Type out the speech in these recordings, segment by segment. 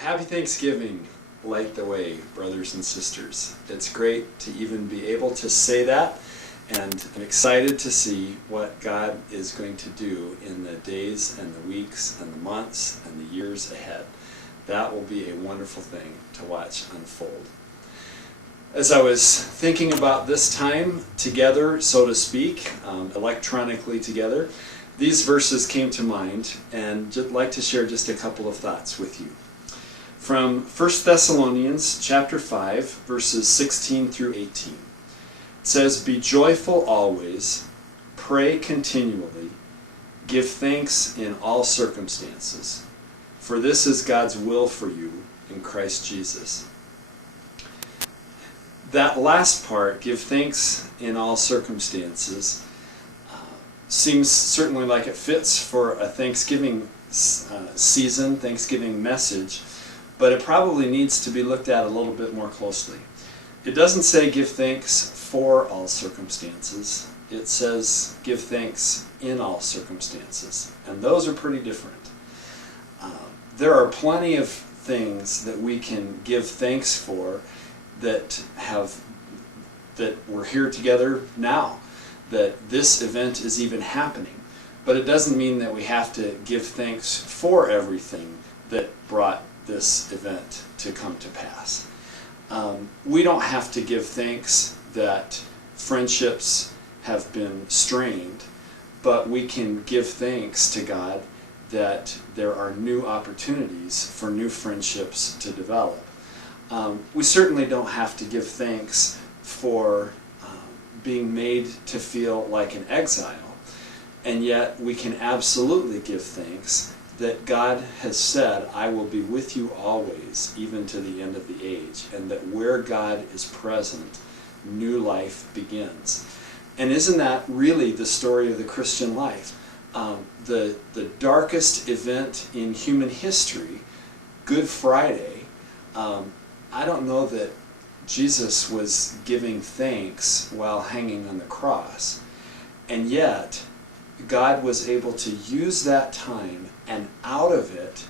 Happy Thanksgiving, Light the Way, brothers and sisters. It's great to even be able to say that, and I'm excited to see what God is going to do in the days and the weeks and the months and the years ahead. That will be a wonderful thing to watch unfold. As I was thinking about this time together, so to speak, electronically together, these verses came to mind, and I'd like to share just a couple of thoughts with you. From 1 Thessalonians chapter 5, verses 16 through 18. It says, "Be joyful always, pray continually, give thanks in all circumstances, for this is God's will for you in Christ Jesus." That last part, give thanks in all circumstances, seems certainly like it fits for a Thanksgiving season, Thanksgiving message, but it probably needs to be looked at a little bit more closely. It doesn't say give thanks for all circumstances. It says give thanks in all circumstances, and those are pretty different. There are plenty of things that we can give thanks for that we're here together now, that this event is even happening. But it doesn't mean that we have to give thanks for everything that brought this event to come to pass. We don't have to give thanks that friendships have been strained, but we can give thanks to God that there are new opportunities for new friendships to develop. We certainly don't have to give thanks for being made to feel like an exile, and yet we can absolutely give thanks that God has said, "I will be with you always, even to the end of the age," and that where God is present, new life begins. And isn't that really the story of the Christian life? The darkest event in human history, Good Friday, I don't know that Jesus was giving thanks while hanging on the cross, and yet God was able to use that time and out of it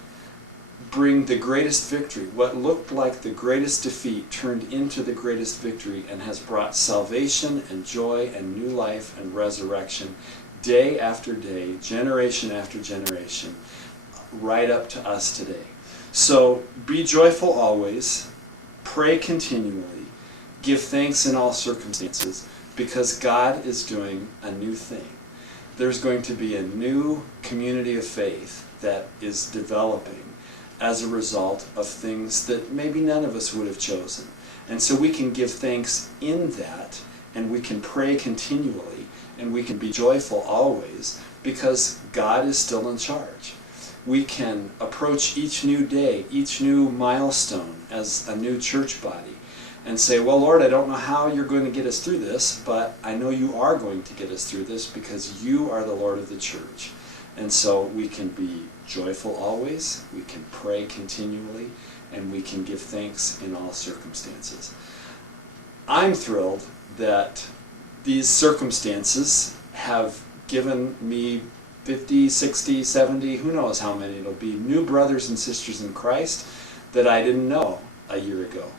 bring the greatest victory. What looked like the greatest defeat turned into the greatest victory and has brought salvation and joy and new life and resurrection day after day, generation after generation, right up to us today. So be joyful always, pray continually, give thanks in all circumstances, because God is doing a new thing. There's going to be a new community of faith that is developing as a result of things that maybe none of us would have chosen. And so we can give thanks in that, and we can pray continually, and we can be joyful always, because God is still in charge. We can approach each new day, each new milestone as a new church body, and say, "Well, Lord, I don't know how you're going to get us through this, but I know you are going to get us through this because you are the Lord of the church." And so we can be joyful always, we can pray continually, and we can give thanks in all circumstances. I'm thrilled that these circumstances have given me 50, 60, 70, who knows how many it'll be, new brothers and sisters in Christ that I didn't know a year ago.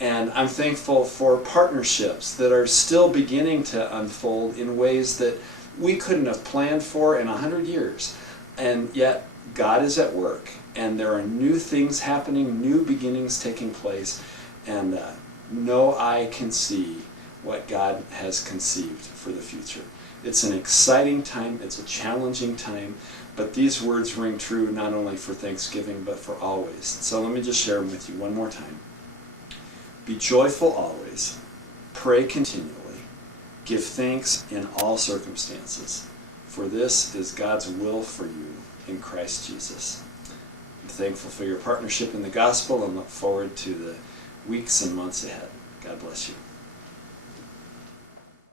And I'm thankful for partnerships that are still beginning to unfold in ways that we couldn't have planned for in 100 years. And yet God is at work, and there are new things happening, new beginnings taking place, and no eye can see what God has conceived for the future. It's an exciting time, it's a challenging time, but these words ring true not only for Thanksgiving, but for always. So let me just share them with you one more time. Be joyful always, pray continually, give thanks in all circumstances, for this is God's will for you in Christ Jesus. I'm thankful for your partnership in the gospel and look forward to the weeks and months ahead. God bless you.